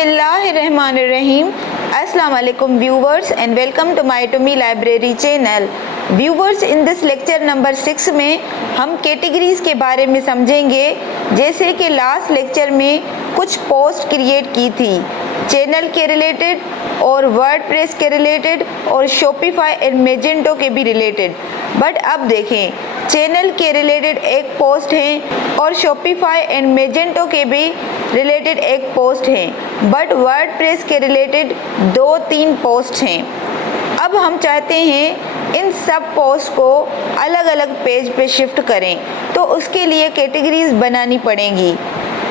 बिस्मिल्लाहिर्रहमानिर्रहीम। अस्सलाम वालेकुम viewers and welcome to my टूमी library channel. Viewers, in this lecture number 6 में हम कैटेगरीज के बारे में समझेंगे। जैसे कि लास्ट लेक्चर में कुछ पोस्ट क्रिएट की थी चैनल के रिलेटेड और वर्डप्रेस के रिलेटेड और शॉपिफाई एंड मेजेंटो के भी रिलेटेड। बट अब देखें, चैनल के रिलेटेड एक पोस्ट है और शॉपिफाई एंड मेजेंटो के भी रिलेटेड एक पोस्ट है, बट वर्डप्रेस के रिलेटेड 2-3 पोस्ट हैं। अब हम चाहते हैं इन सब पोस्ट को अलग अलग पेज पे शिफ्ट करें, तो उसके लिए कैटेगरीज बनानी पड़ेंगी।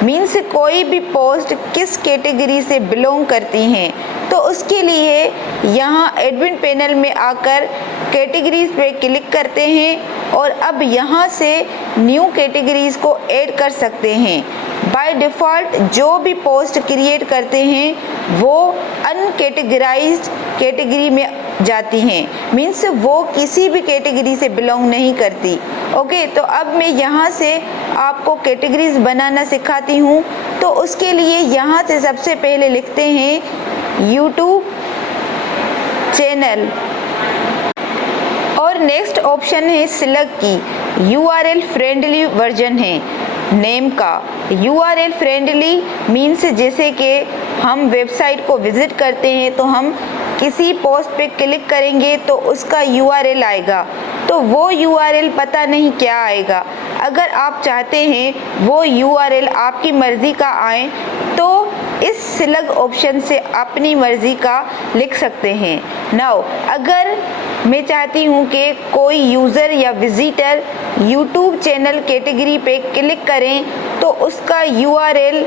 मीन्स कोई भी पोस्ट किस कैटेगरी से बिलोंग करती हैं, तो उसके लिए यहाँ एडमिन पैनल में आकर कैटेगरीज पे क्लिक करते हैं और अब यहाँ से न्यू कैटेगरीज को ऐड कर सकते हैं। बाय डिफ़ॉल्ट जो भी पोस्ट क्रिएट करते हैं वो अनकैटेगराइज्ड कैटेगरी में जाती हैं, मीन्स वो किसी भी कैटेगरी से बिलोंग नहीं करती। ओके, तो अब मैं यहाँ से आपको कैटेगरीज बनाना सिखाती हूँ। तो उसके लिए यहाँ से सबसे पहले लिखते हैं यूट्यूब चैनल और नेक्स्ट ऑप्शन है सिलेक्ट की। यूआरएल फ्रेंडली वर्जन है नेम का। यूआरएल फ्रेंडली मीन्स जैसे कि हम वेबसाइट को विजिट करते हैं तो हम किसी पोस्ट पे क्लिक करेंगे तो उसका यूआरएल आएगा, तो वो यूआरएल पता नहीं क्या आएगा। अगर आप चाहते हैं वो यूआरएल आपकी मर्ज़ी का आए तो इस सिलेक्ट ऑप्शन से अपनी मर्ज़ी का लिख सकते हैं। नाउ अगर मैं चाहती हूँ कि कोई यूज़र या विज़िटर यूट्यूब चैनल कैटेगरी पे क्लिक करें तो उसका यूआरएल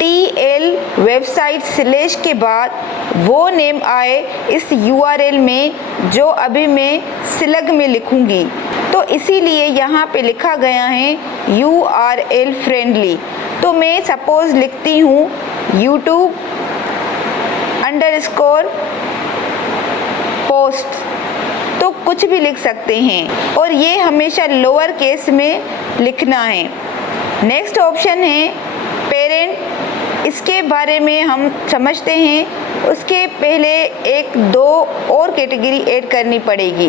TL वेबसाइट स्लैश के बाद वो नेम आए इस यूआरएल में जो अभी मैं सिलेक्ट में लिखूंगी। तो इसीलिए यहाँ पे लिखा गया है URL फ्रेंडली। तो मैं सपोज लिखती हूँ YouTube _ पोस्ट, तो कुछ भी लिख सकते हैं और ये हमेशा लोअर केस में लिखना है। नेक्स्ट ऑप्शन है पेरेंट। इसके बारे में हम समझते हैं, उसके पहले 1-2 और कैटेगरी ऐड करनी पड़ेगी,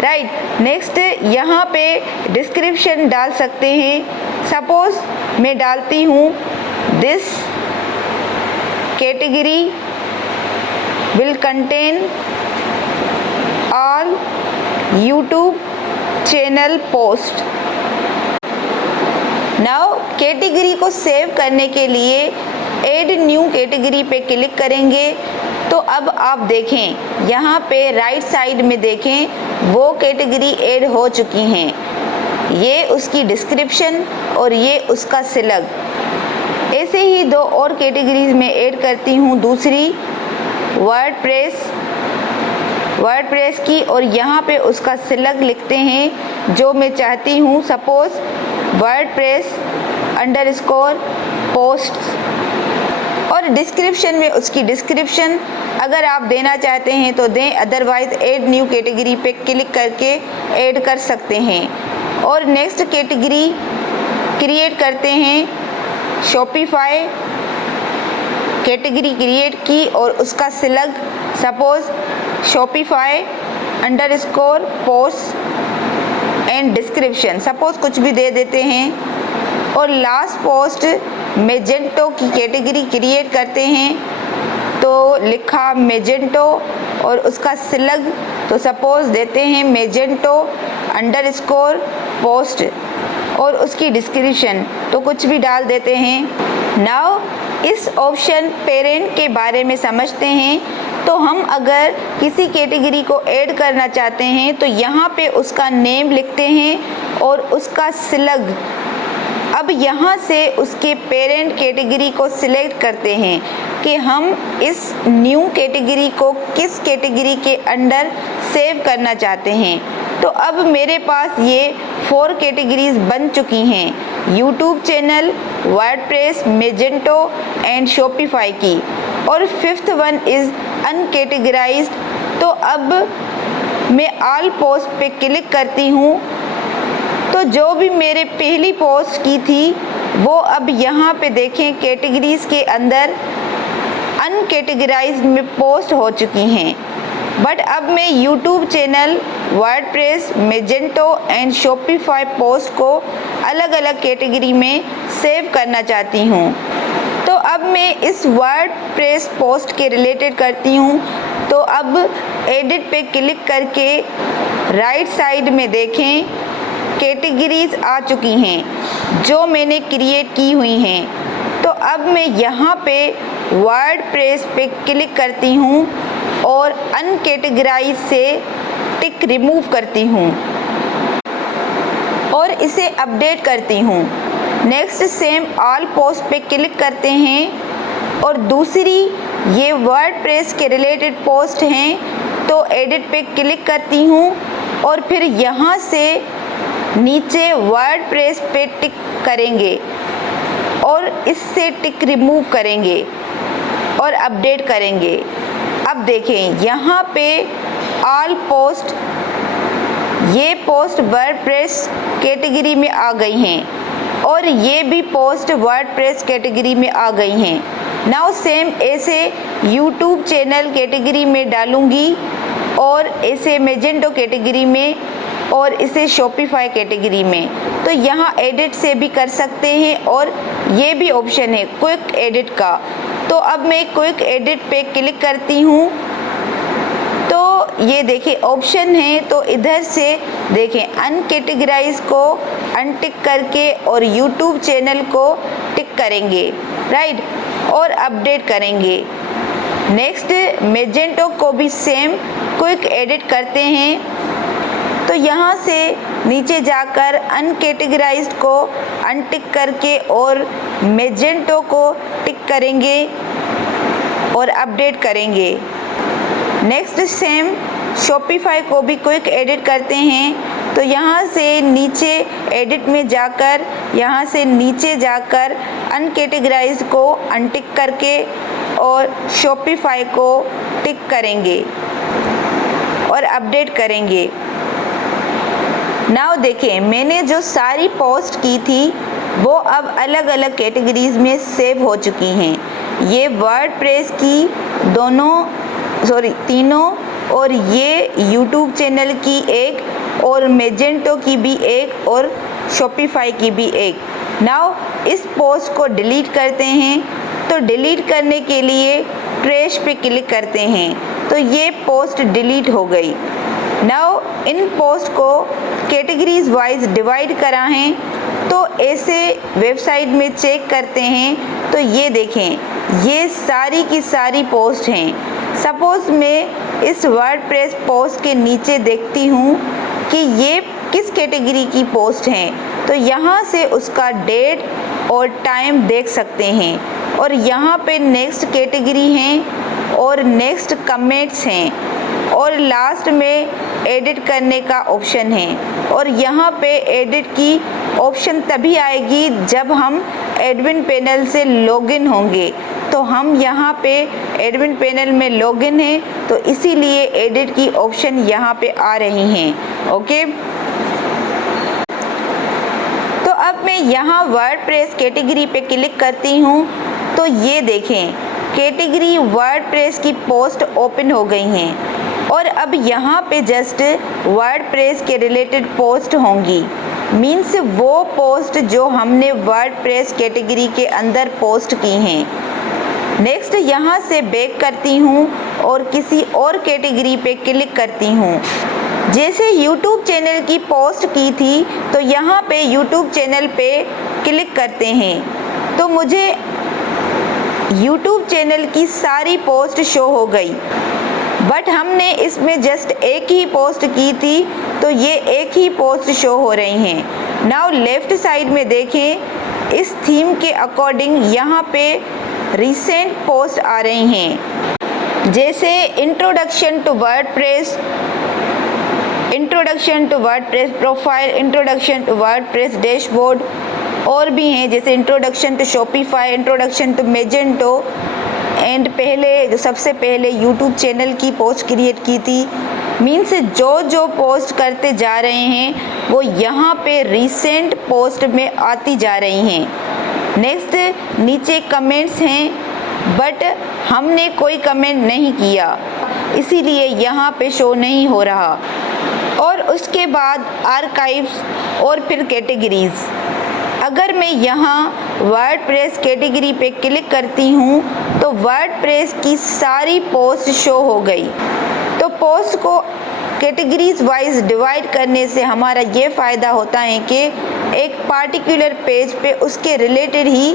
राइट। नेक्स्ट यहाँ पे डिस्क्रिप्शन डाल सकते हैं। सपोज मैं डालती हूँ this category will contain all YouTube channel post. Now category को सेव करने के लिए ऐड न्यू कैटेगरी पे क्लिक करेंगे तो अब आप देखें यहाँ पे राइट साइड में देखें वो कैटेगरी ऐड हो चुकी हैं। ये उसकी डिस्क्रिप्शन और ये उसका सिलेक्ट। ऐसे ही 2 और कैटेगरीज में ऐड करती हूँ। दूसरी वर्डप्रेस की और यहाँ पे उसका सिलेक्ट लिखते हैं जो मैं चाहती हूँ। सपोज वर्डप्रेस _ पोस्ट और डिस्क्रिप्शन में उसकी डिस्क्रिप्शन अगर आप देना चाहते हैं तो दें, अदरवाइज ऐड न्यू कैटेगरी पे क्लिक करके ऐड कर सकते हैं। और नेक्स्ट कैटेगरी क्रिएट करते हैं। शॉपिफाई कैटेगरी क्रिएट की और उसका select suppose Shopify _ post and description, suppose कुछ भी दे देते हैं। और लास्ट पोस्ट मेजेंटो की कैटेगरी क्रिएट करते हैं तो लिखा मेजेंटो और उसका सिलेक्ट, तो सपोज देते हैं मेजेंटो _ पोस्ट और उसकी डिस्क्रिप्शन, तो कुछ भी डाल देते हैं। नाउ इस ऑप्शन पेरेंट के बारे में समझते हैं। तो हम अगर किसी कैटेगरी को ऐड करना चाहते हैं तो यहाँ पे उसका नेम लिखते हैं और उसका सिलेक्ट। अब यहाँ से उसके पेरेंट कैटेगरी को सिलेक्ट करते हैं कि हम इस न्यू कैटेगरी को किस कैटेगरी के अंडर सेव करना चाहते हैं। तो अब मेरे पास ये 4 कैटेगरीज बन चुकी हैं, YouTube channel, WordPress, Magento and Shopify की, और 5th वन इज़ अनकैटेगराइज्ड। तो अब मैं ऑल पोस्ट पे क्लिक करती हूँ तो जो भी मेरे पहली पोस्ट की थी वो अब यहाँ पे देखें कैटेगरीज के अंदर अनकैटेगराइज्ड में पोस्ट हो चुकी हैं। बट अब मैं YouTube channel, WordPress, Magento and Shopify post को अलग अलग कैटेगरी में सेव करना चाहती हूँ। तो अब मैं इस वर्डप्रेस पोस्ट के रिलेटेड करती हूँ। तो अब एडिट पे क्लिक करके राइट साइड में देखें, कैटेगरीज आ चुकी हैं जो मैंने क्रिएट की हुई हैं। तो अब मैं यहाँ पे वर्डप्रेस पे क्लिक करती हूँ और अनकैटेगराइज से टिक रिमूव करती हूँ और इसे अपडेट करती हूँ। नेक्स्ट सेम ऑल पोस्ट पे क्लिक करते हैं और दूसरी ये वर्डप्रेस के रिलेटेड पोस्ट हैं तो एडिट पे क्लिक करती हूँ और फिर यहाँ से नीचे वर्डप्रेस पे टिक करेंगे और इससे टिक रिमूव करेंगे और अपडेट करेंगे। अब देखें यहाँ पे ऑल पोस्ट, ये पोस्ट वर्डप्रेस कैटेगरी में आ गई हैं और ये भी पोस्ट वर्डप्रेस कैटेगरी में आ गई हैं। नाउ सेम ऐसे यूट्यूब चैनल कैटेगरी में डालूंगी और ऐसे मेजेंटो कैटेगरी में और इसे शॉपिफाई कैटेगरी में। तो यहाँ एडिट से भी कर सकते हैं और ये भी ऑप्शन है क्विक एडिट का। तो अब मैं क्विक एडिट पे क्लिक करती हूँ तो ये देखिए ऑप्शन है। तो इधर से देखें अनकैटेगराइज को अनटिक करके और यूट्यूब चैनल को टिक करेंगे, राइट, और अपडेट करेंगे। नेक्स्ट मेजेंटो को भी सेम क्विक एडिट करते हैं। तो यहाँ से नीचे जाकर अनकैटेगराइज्ड को अनटिक करके और मेजेंटो को टिक करेंगे और अपडेट करेंगे। नेक्स्ट सेम शॉपिफाई को भी क्विक एडिट करते हैं। तो यहाँ से नीचे एडिट में जाकर यहाँ से नीचे जाकर अनकैटेगराइज्ड को अनटिक करके और शॉपिफाई को टिक करेंगे और अपडेट करेंगे। नाउ देखें मैंने जो सारी पोस्ट की थी वो अब अलग अलग कैटेगरीज में सेव हो चुकी हैं। ये वर्डप्रेस की तीनों और ये यूट्यूब चैनल की एक और मेजेंटो की भी एक और शॉपिफाई की भी एक। नाउ इस पोस्ट को डिलीट करते हैं। तो डिलीट करने के लिए ट्रैश पे क्लिक करते हैं तो ये पोस्ट डिलीट हो गई। नाउ इन पोस्ट को कैटेगरीज वाइज डिवाइड करा है तो ऐसे वेबसाइट में चेक करते हैं तो ये देखें ये सारी की सारी पोस्ट हैं। सपोज मैं इस वर्डप्रेस पोस्ट के नीचे देखती हूँ कि ये किस कैटेगरी की पोस्ट हैं तो यहाँ से उसका डेट और टाइम देख सकते हैं और यहाँ पे नेक्स्ट कैटेगरी हैं और नेक्स्ट कमेंट्स हैं और लास्ट में एडिट करने का ऑप्शन है। और यहाँ पे एडिट की ऑप्शन तभी आएगी जब हम एडमिन पैनल से लॉगिन होंगे। तो हम यहाँ पे एडमिन पैनल में लॉगिन हैं तो इसीलिए एडिट की ऑप्शन यहाँ पे आ रही हैं। ओके, तो अब मैं यहाँ वर्डप्रेस कैटेगरी पे क्लिक करती हूँ तो ये देखें कैटेगरी वर्डप्रेस की पोस्ट ओपन हो गई हैं और अब यहाँ पे जस्ट वर्डप्रेस के रिलेटेड पोस्ट होंगी। मीन्स वो पोस्ट जो हमने वर्डप्रेस कैटेगरी के अंदर पोस्ट की हैं। नेक्स्ट यहाँ से बैक करती हूँ और किसी और कैटेगरी पे क्लिक करती हूँ। जैसे YouTube चैनल की पोस्ट की थी तो यहाँ पे YouTube चैनल पे क्लिक करते हैं तो मुझे YouTube चैनल की सारी पोस्ट शो हो गई। बट हमने इसमें जस्ट एक ही पोस्ट की थी तो ये एक ही पोस्ट शो हो रही हैं। नाउ लेफ्ट साइड में देखें इस थीम के अकॉर्डिंग यहाँ पे रिसेंट पोस्ट आ रही हैं। जैसे introduction to WordPress, introduction to WordPress profile, introduction to WordPress dashboard और भी हैं जैसे introduction to Shopify, introduction to Magento and पहले जो सबसे पहले YouTube चैनल की पोस्ट क्रिएट की थी। मीन्स जो पोस्ट करते जा रहे हैं वो यहाँ पे रिसेंट पोस्ट में आती जा रही हैं। नेक्स्ट नीचे कमेंट्स हैं बट हमने कोई कमेंट नहीं किया, इसीलिए यहाँ पे शो नहीं हो रहा। और उसके बाद आर्काइव्स और फिर कैटेगरीज। अगर मैं यहाँ वर्डप्रेस कैटेगरी पे क्लिक करती हूँ तो वर्डप्रेस की सारी पोस्ट शो हो गई। तो पोस्ट को कैटेगरीज वाइज डिवाइड करने से हमारा ये फ़ायदा होता है कि एक पार्टिकुलर पेज पे उसके रिलेटेड ही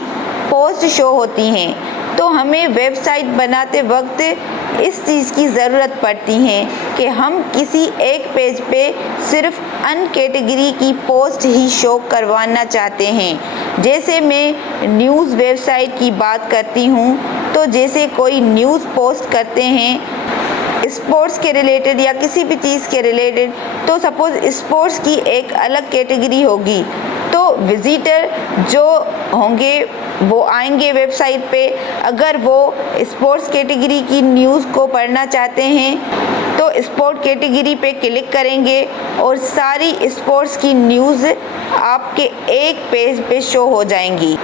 पोस्ट शो होती हैं। तो हमें वेबसाइट बनाते वक्त इस चीज़ की ज़रूरत पड़ती है कि हम किसी एक पेज पे सिर्फ अन कैटेगरी की पोस्ट ही शो करवाना चाहते हैं। जैसे मैं न्यूज़ वेबसाइट की बात करती हूँ, तो जैसे कोई न्यूज़ पोस्ट करते हैं स्पोर्ट्स के रिलेटेड या किसी भी चीज़ के रिलेटेड, तो सपोज़ स्पोर्ट्स की एक अलग कैटेगरी होगी, तो विज़िटर जो होंगे वो आएंगे वेबसाइट पे। अगर वो स्पोर्ट्स कैटेगरी की न्यूज़ को पढ़ना चाहते हैं तो स्पोर्ट कैटेगरी पे क्लिक करेंगे और सारी स्पोर्ट्स की न्यूज़ आपके एक पेज पे शो हो जाएंगी।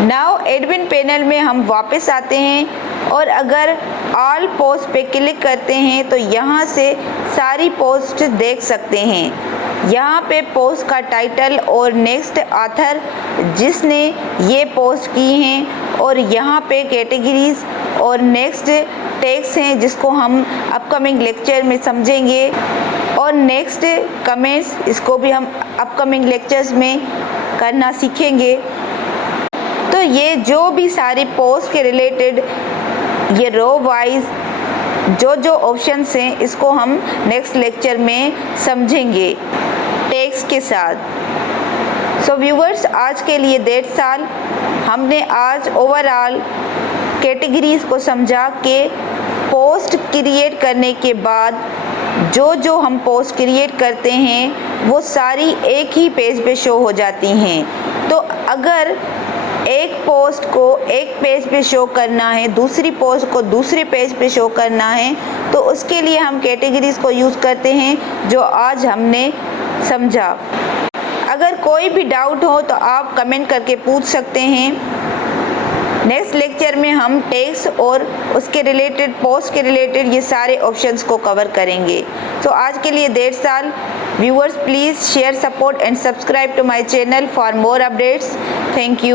नाउ एडमिन पैनल में हम वापस आते हैं और अगर ऑल पोस्ट पे क्लिक करते हैं तो यहाँ से सारी पोस्ट देख सकते हैं। यहाँ पे पोस्ट का टाइटल और नेक्स्ट ऑथर जिसने ये पोस्ट की हैं, और यहाँ पे कैटेगरीज और नेक्स्ट टैग्स हैं जिसको हम अपकमिंग लेक्चर में समझेंगे, और नेक्स्ट कमेंट्स, इसको भी हम अपकमिंग लेक्चर्स में करना सीखेंगे। तो ये जो भी सारी पोस्ट के रिलेटेड ये रो वाइज जो ऑप्शंस हैं इसको हम नेक्स्ट लेक्चर में समझेंगे टैग्स के साथ। सो व्यूवर्स, आज के लिए 1.5 साल हमने आज ओवरऑल कैटेगरीज को समझा कि पोस्ट क्रिएट करने के बाद जो हम पोस्ट क्रिएट करते हैं वो सारी एक ही पेज पे शो हो जाती हैं। तो अगर एक पोस्ट को एक पेज पे शो करना है, दूसरी पोस्ट को दूसरे पेज पे शो करना है, तो उसके लिए हम कैटेगरीज को यूज़ करते हैं जो आज हमने समझा। अगर कोई भी डाउट हो तो आप कमेंट करके पूछ सकते हैं। नेक्स्ट लेक्चर में हम टैग्स और उसके रिलेटेड पोस्ट के रिलेटेड ये सारे ऑप्शंस को कवर करेंगे। तो आज के लिए 1.5 साल। Viewers, please share, support and subscribe to my channel for more updates. Thank you.